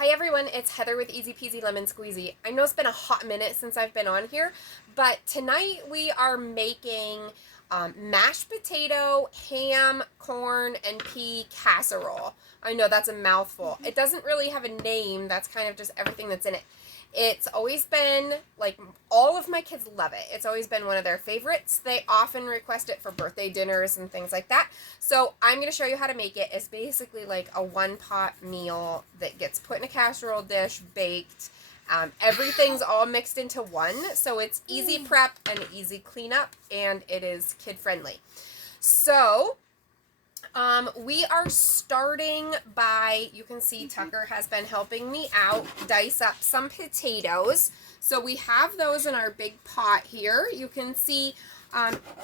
Hi everyone, it's Heather with Easy Peasy Lemon Squeezy. I know it's been a hot minute since I've been on here, but tonight we are making mashed potato, ham, corn, and pea casserole. I know that's a mouthful. It doesn't really have a name, that's kind of just everything that's in it. It's always been, like, all of my kids love it. It's always been one of their favorites. They often request it for birthday dinners and things like that. So I'm going to show you how to make it. It's basically like a one-pot meal that gets put in a casserole dish, baked. Everything's all mixed into one, so it's easy prep and easy cleanup, and it is kid-friendly. So we are starting by, you can see Tucker has been helping me out dice up some potatoes. So we have those in our big pot here. You can see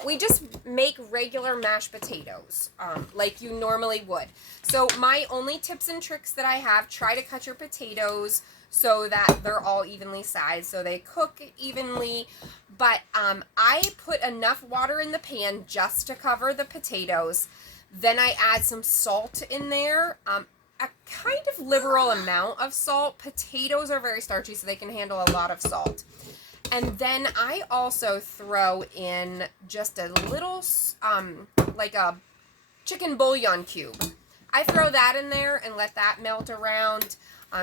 we just make regular mashed potatoes like you normally would. So my only tips and tricks that I have, try to cut your potatoes so that they're all evenly sized so they cook evenly. But I put enough water in the pan just to cover the potatoes. Then I add some salt in there, a kind of liberal amount of salt. Potatoes are very starchy, so they can handle a lot of salt. And then I also throw in just a little, like a chicken bouillon cube. I throw that in there and let that melt around.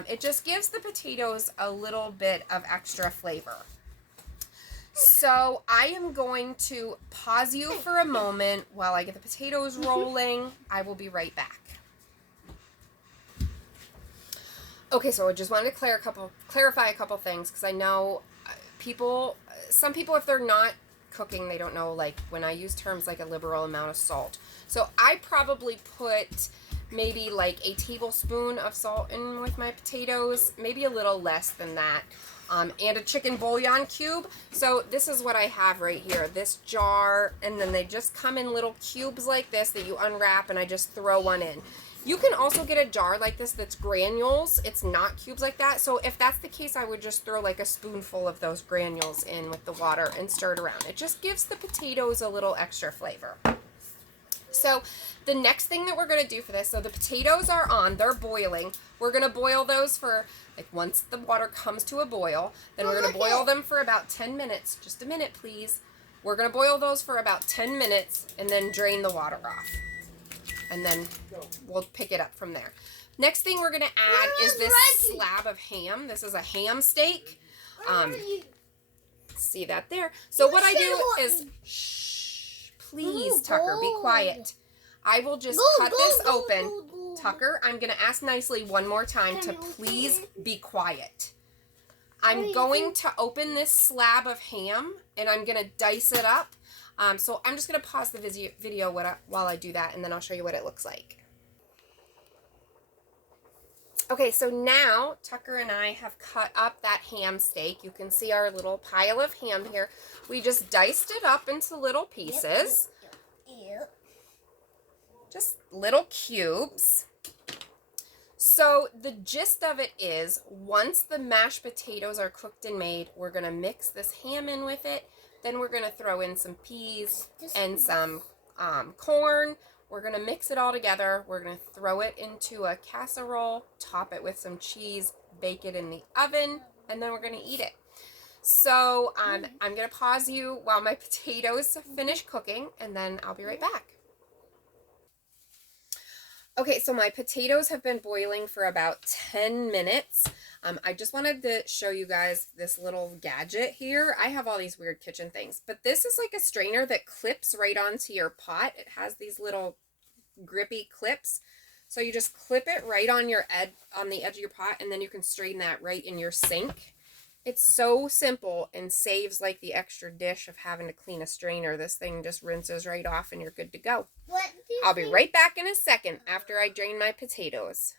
It just gives the potatoes a little bit of extra flavor. So I am going to pause you for a moment while I get the potatoes rolling. I will be right back. Okay, so I just wanted to clarify a couple things, because I know some people, if they're not cooking, they don't know, like, when I use terms like a liberal amount of salt. So I probably put maybe like a tablespoon of salt in with my potatoes, maybe a little less than that. And a chicken bouillon cube. So this is what I have right here, this jar, and then they just come in little cubes like this that you unwrap, and I just throw one in. You can also get a jar like this that's granules. It's not cubes like that. So if that's the case, I would just throw like a spoonful of those granules in with the water and stir it around. It just gives the potatoes a little extra flavor. So the next thing that we're going to do for this, so the potatoes are on, they're boiling. We're going to boil those for, like, once the water comes to a boil, then we're going to boil them for about 10 minutes. Just a minute, please. We're going to boil those for about 10 minutes and then drain the water off. And then we'll pick it up from there. Next thing we're going to add is this slab of ham. This is a ham steak. See that there? So what I do is, shh, please, Tucker, be quiet. I will just cut this open. Tucker, I'm going to ask nicely one more time to please be quiet. I'm going to open this slab of ham, and I'm going to dice it up. So I'm just going to pause the video while I do that, and then I'll show you what it looks like. Okay, so now Tucker and I have cut up that ham steak. You can see our little pile of ham here. We just diced it up into little pieces. Yep. Just little cubes. So the gist of it is, once the mashed potatoes are cooked and made, we're going to mix this ham in with it. Then we're going to throw in some peas and some corn. We're going to mix it all together. We're going to throw it into a casserole, top it with some cheese, bake it in the oven, and then we're going to eat it. So I'm going to pause you while my potatoes finish cooking, and then I'll be right back. Okay, so my potatoes have been boiling for about 10 minutes. I just wanted to show you guys this little gadget here. I have all these weird kitchen things, but this is like a strainer that clips right onto your pot. It has these little grippy clips. So you just clip it right on the edge of your pot, and then you can strain that right in your sink. It's so simple and saves like the extra dish of having to clean a strainer. This thing just rinses right off and you're good to go. I'll be right back in a second after I drain my potatoes.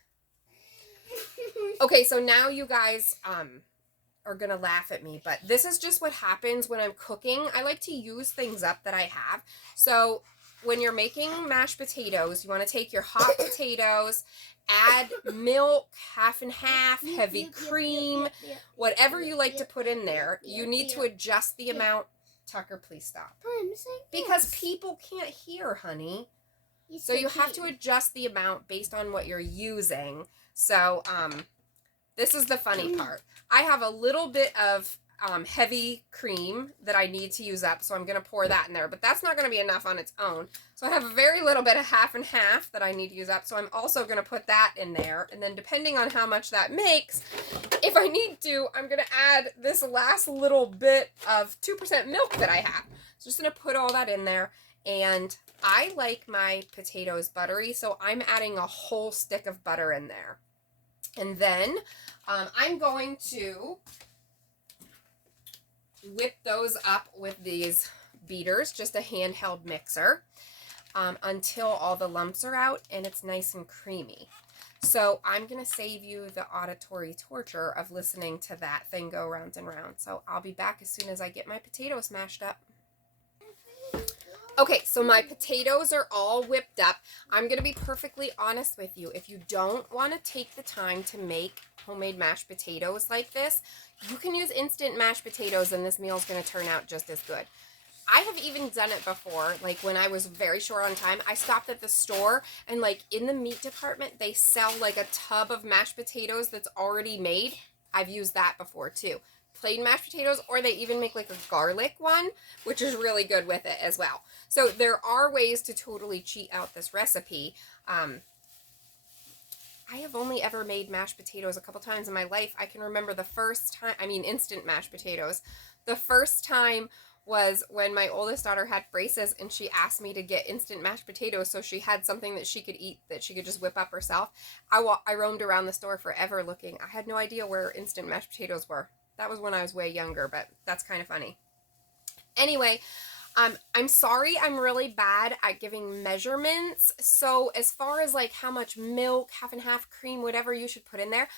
Okay, so now you guys are going to laugh at me, but this is just what happens when I'm cooking. I like to use things up that I have. So when you're making mashed potatoes, you want to take your hot potatoes, add milk, half and half, heavy cream, whatever you like to put in there. You need to adjust the amount. Tucker, please stop. Because people can't hear, honey. So you have to adjust the amount based on what you're using. So this is the funny part. I have a little bit of heavy cream that I need to use up, so I'm going to pour that in there. But that's not going to be enough on its own. So I have a very little bit of half and half that I need to use up. So I'm also going to put that in there. And then depending on how much that makes, if I need to, I'm going to add this last little bit of 2% milk that I have. So just going to put all that in there. And I like my potatoes buttery, so I'm adding a whole stick of butter in there. And then I'm going to whip those up with these beaters, just a handheld mixer, until all the lumps are out and it's nice and creamy. So I'm going to save you the auditory torture of listening to that thing go round and round. So I'll be back as soon as I get my potatoes mashed up. Okay, so my potatoes are all whipped up. I'm going to be perfectly honest with you. If you don't want to take the time to make homemade mashed potatoes like this, you can use instant mashed potatoes and this meal is going to turn out just as good. I have even done it before, like when I was very short on time. I stopped at the store and like in the meat department, they sell like a tub of mashed potatoes that's already made. I've used that before too. Plain mashed potatoes, or they even make like a garlic one, which is really good with it as well. So there are ways to totally cheat out this recipe. I have only ever made mashed potatoes a couple times in my life. I can remember the first time, instant mashed potatoes. The first time was when my oldest daughter had braces and she asked me to get instant mashed potatoes so she had something that she could eat, that she could just whip up herself. I roamed around the store forever looking. I had no idea where instant mashed potatoes were. That was when I was way younger, but that's kind of funny. Anyway, I'm sorry I'm really bad at giving measurements. So as far as like how much milk, half and half cream, whatever you should put in there,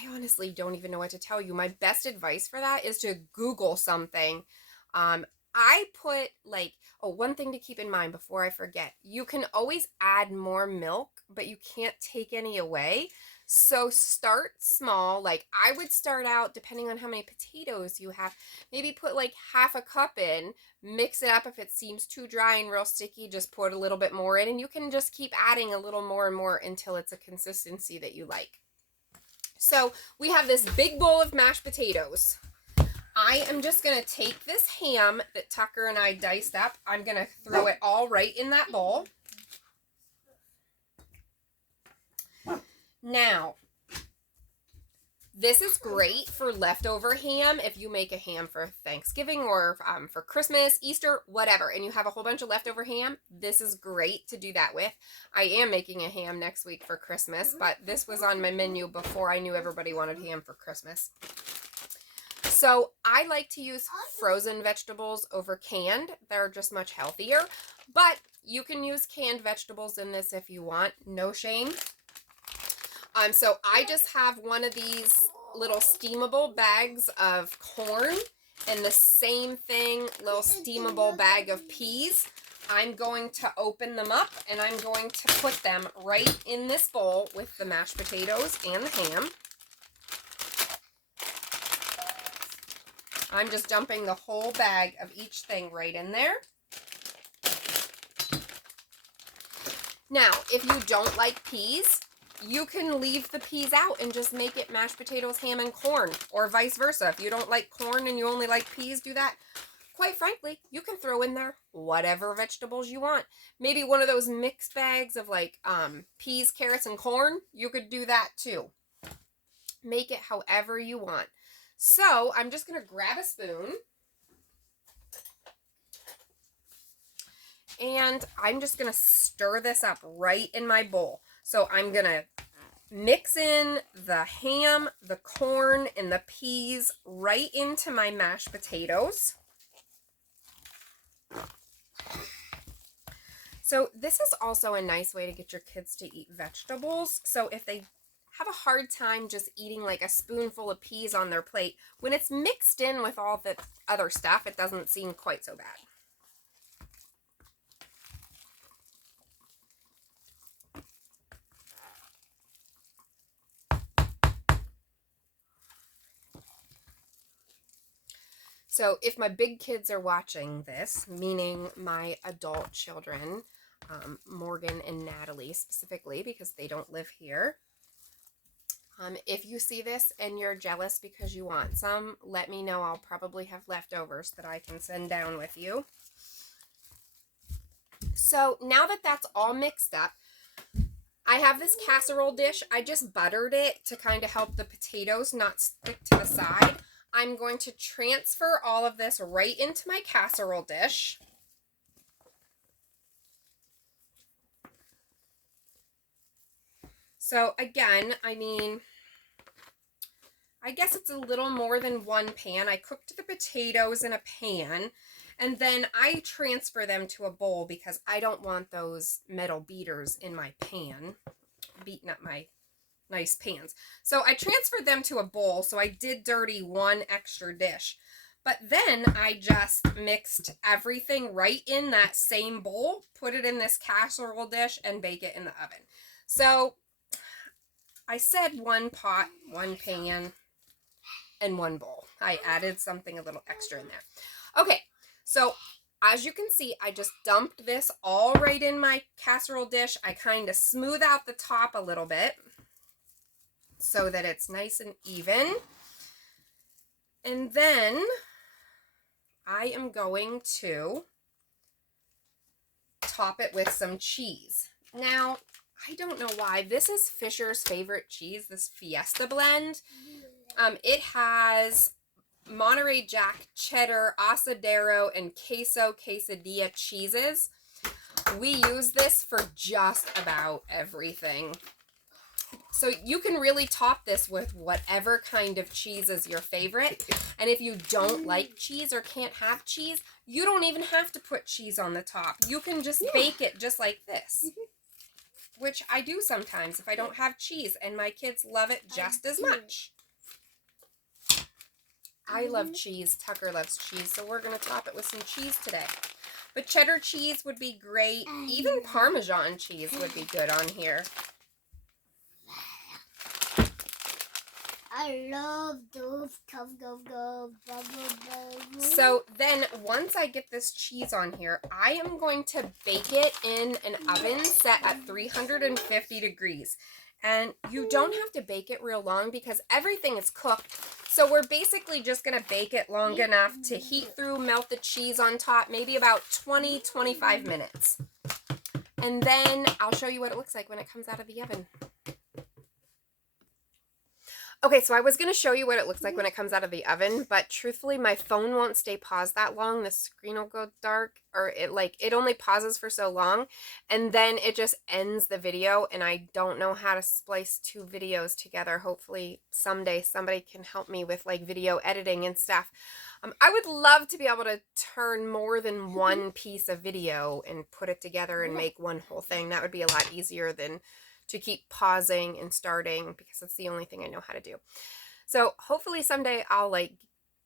I honestly don't even know what to tell you. My best advice for that is to Google something. I put like, one thing to keep in mind before I forget, you can always add more milk, but you can't take any away. So start small. Like I would start out, depending on how many potatoes you have, maybe put like half a cup in, mix it up. If it seems too dry and real sticky, just put a little bit more in, and you can just keep adding a little more and more until it's a consistency that you like. So we have this big bowl of mashed potatoes. I am just going to take this ham that Tucker and I diced up. I'm going to throw it all right in that bowl. Now, this is great for leftover ham if you make a ham for Thanksgiving or for Christmas, Easter, whatever, and you have a whole bunch of leftover ham. This is great to do that with. I am making a ham next week for Christmas, but this was on my menu before I knew everybody wanted ham for Christmas. So I like to use frozen vegetables over canned. They're just much healthier, but you can use canned vegetables in this if you want. No shame. So I just have one of these little steamable bags of corn and the same thing, little steamable bag of peas. I'm going to open them up and I'm going to put them right in this bowl with the mashed potatoes and the ham. I'm just dumping the whole bag of each thing right in there. Now, if you don't like peas, you can leave the peas out and just make it mashed potatoes, ham, and corn, or vice versa. If you don't like corn and you only like peas, do that. Quite frankly, you can throw in there whatever vegetables you want. Maybe one of those mixed bags of like peas, carrots, and corn. You could do that too. Make it however you want. So I'm just going to grab a spoon. And I'm just going to stir this up right in my bowl. So I'm going to mix in the ham, the corn, and the peas right into my mashed potatoes. So this is also a nice way to get your kids to eat vegetables. So if they have a hard time just eating like a spoonful of peas on their plate, when it's mixed in with all the other stuff, it doesn't seem quite so bad. So if my big kids are watching this, meaning my adult children, Morgan and Natalie specifically, because they don't live here, If you see this and you're jealous because you want some, let me know. I'll probably have leftovers that I can send down with you. So now that that's all mixed up, I have this casserole dish. I just buttered it to kind of help the potatoes not stick to the side. I'm going to transfer all of this right into my casserole dish. So again, I mean, I guess it's a little more than one pan. I cooked the potatoes in a pan, and then I transfer them to a bowl because I don't want those metal beaters in my pan, beating up my nice pans. So I transferred them to a bowl, so I did dirty one extra dish. But then I just mixed everything right in that same bowl, put it in this casserole dish, and bake it in the oven. So I said one pot, one pan, and one bowl. I added something a little extra in there. Okay, so as you can see, I just dumped this all right in my casserole dish. I kind of smooth out the top a little bit so that it's nice and even. And then I am going to top it with some cheese. Now, I don't know why. This is Fisher's favorite cheese, this Fiesta blend. It has Monterey Jack, cheddar, asadero, and queso quesadilla cheeses. We use this for just about everything. So you can really top this with whatever kind of cheese is your favorite. And if you don't like cheese or can't have cheese, you don't even have to put cheese on the top. You can just bake it just like this, which I do sometimes if I don't have cheese, and my kids love it just as much. I love cheese. Tucker loves cheese, so we're going to top it with some cheese today. But cheddar cheese would be great. Even Parmesan cheese would be good on here. I love those. So then once I get this cheese on here, I am going to bake it in an oven set at 350 degrees. And you don't have to bake it real long because everything is cooked. So we're basically just going to bake it long enough to heat through, melt the cheese on top, maybe about 20-25 minutes. And then I'll show you what it looks like when it comes out of the oven. Okay, so I was going to show you what it looks like when it comes out of the oven, but truthfully, my phone won't stay paused that long. The screen will go dark, or it only pauses for so long, and then it just ends the video, and I don't know how to splice two videos together. Hopefully someday somebody can help me with like video editing and stuff. I would love to be able to turn more than one piece of video and put it together and make one whole thing. That would be a lot easier than to keep pausing and starting, because that's the only thing I know how to do. So hopefully someday I'll like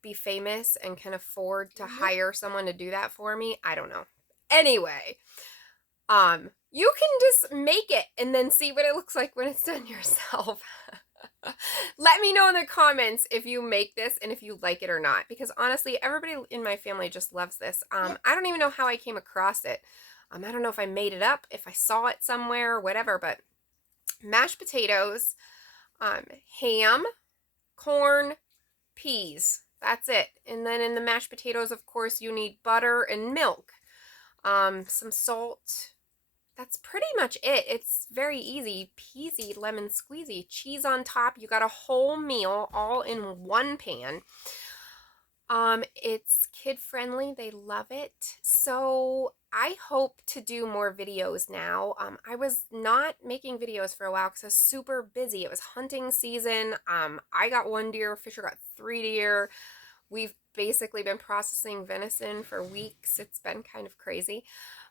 be famous and can afford to hire someone to do that for me. I don't know. Anyway, you can just make it and then see what it looks like when it's done yourself. Let me know in the comments if you make this and if you like it or not, because honestly, everybody in my family just loves this. I don't even know how I came across it. I don't know if I made it up, if I saw it somewhere, whatever, but mashed potatoes, ham, corn, peas. That's it. And then in the mashed potatoes, of course, you need butter and milk, some salt. That's pretty much it. It's very easy peasy, lemon squeezy. Cheese on top. You got a whole meal all in one pan. It's kid friendly. They love it. So I hope to do more videos now. I was not making videos for a while because I was super busy. It was hunting season. I got 1 deer. Fisher got 3 deer. We've basically been processing venison for weeks. It's been kind of crazy.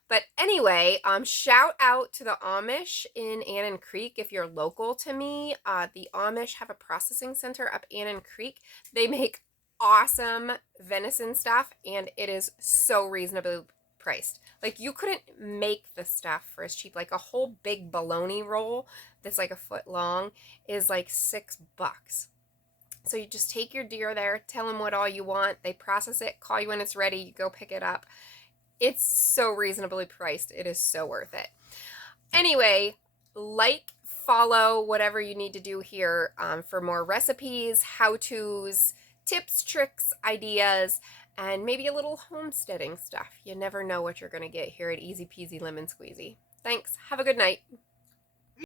But anyway, shout out to the Amish in Annan Creek if you're local to me. The Amish have a processing center up Annan Creek. They make awesome venison stuff, and it is so reasonably priced. Like, you couldn't make the stuff for as cheap. Like, a whole big bologna roll that's like a foot long is like $6. So you just take your deer there, tell them what all you want, they process it, call you when it's ready, you go pick it up. It's so reasonably priced. It is so worth it. Anyway, like, follow whatever you need to do here for more recipes, how-tos, tips, tricks, ideas, and maybe a little homesteading stuff. You never know what you're going to get here at Easy Peasy Lemon Squeezy. Thanks. Have a good night.